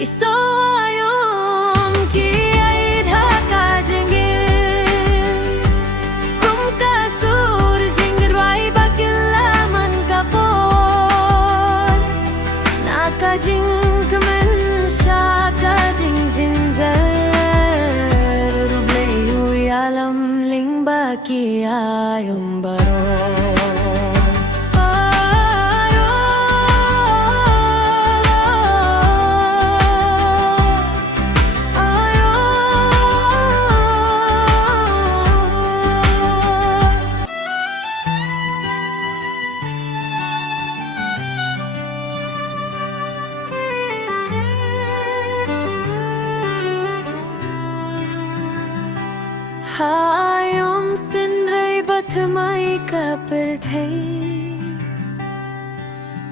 Kisayom kiai dhaka jengir Kum kasur jengir wai bakilaman kapor Naka jing kemen shaka jing jinjar Rubleyu yalam ling baki ayum baro Hayom sinray batmai kapil thay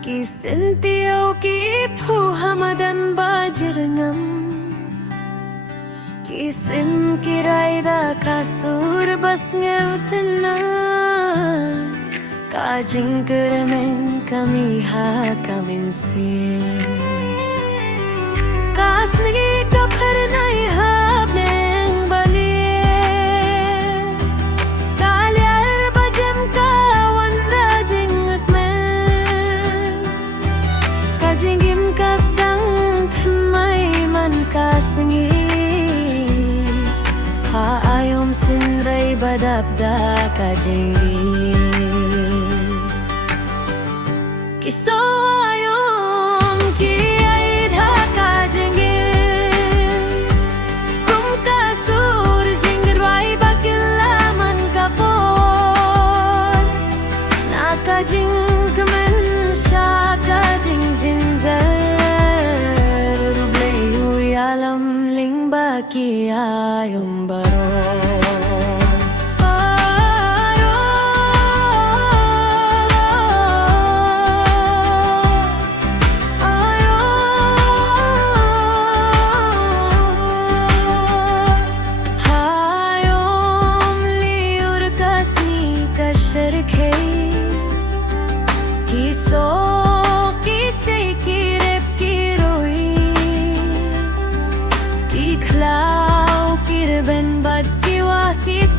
Ki sintiyo ki phu hamadan bajirngam Ki sim kiraida kasur bas ngewtna Ka jingkir men kami ha kamin sin Kasngi ka phar nai habneng bali Jinggim kasdang tmai man kasngi Ha ayom sinray badabda kajinggi Kiso ayom kiai dhaka jengir Kum kasur jengir wai bakilaman kapor Naka jing kemen shaka jing Rubleyu yalam ling baki ayum baro Hayom liur kasni kasharkhe Kiso Iklau kirben bad kiwa kituit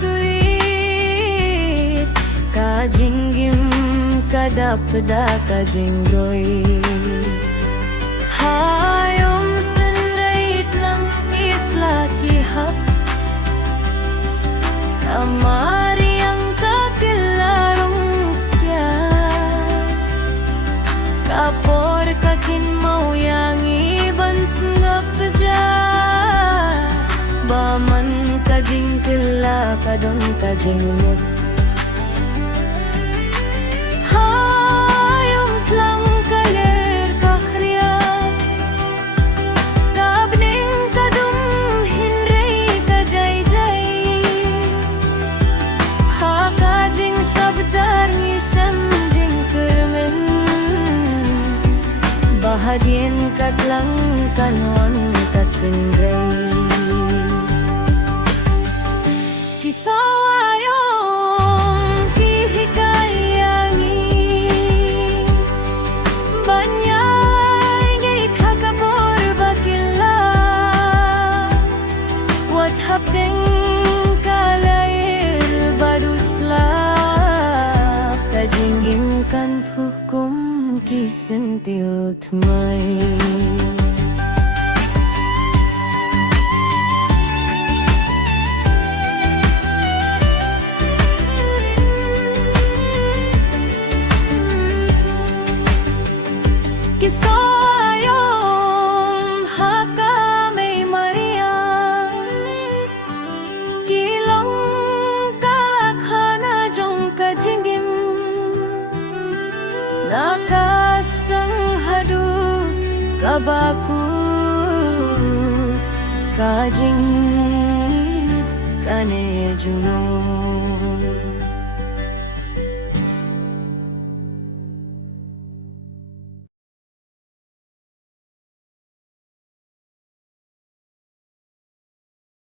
Ka jinggim kadapda ka jinggoi Hayom sinrait lang isla kihap Kamari ang kakilarong siya Kapor kakin mau yang iban senggap Baman kajing kila kadon kajing mut Hayom klang kaler kahriyat Kabning kadum hinrei kajay-jay Ha kajing sabjar ngisam jing kermen Bahagien katlang kanon kasinrei Kiso ayom kihikayangi Banyay ngay kakapor bakila Wat hapdeng kalair badusla Kajinggim kan pukum kisentil tmai Kisayom haka may Maria Kilong kakhana jong kajinggim Nakastang hadu kabaku Kajingit kane junong